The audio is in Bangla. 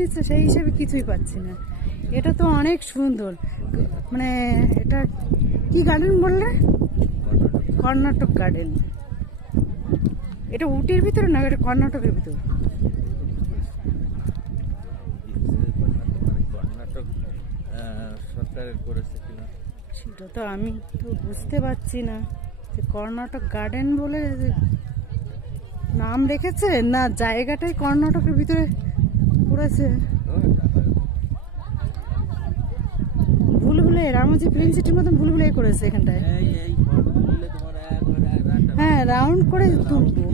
নিচ্ছে সেই হিসেবে কিছুই পাচ্ছি না। এটা তো অনেক সুন্দর, মানে এটা কি গার্ডেন বললে? কর্ণাটক গার্ডেন। এটা উটির ভিতরে না, এটা কর্ণাটকের ভিতরে। কর্ণাটক সরকারের করেছে কিনা সেটা তো আমি তো বুঝতে পারছি না যে কর্ণাটক গার্ডেন বলে যে নাম রেখেছে না জায়গাটাই কর্ণাটকের ভিতরে করেছে। ভুলভুলে রামজি ফিল্ম সিটির মতন ভুলভুলে করেছে এখানটায়। হ্যাঁ, রাউন্ড করে তুলবো।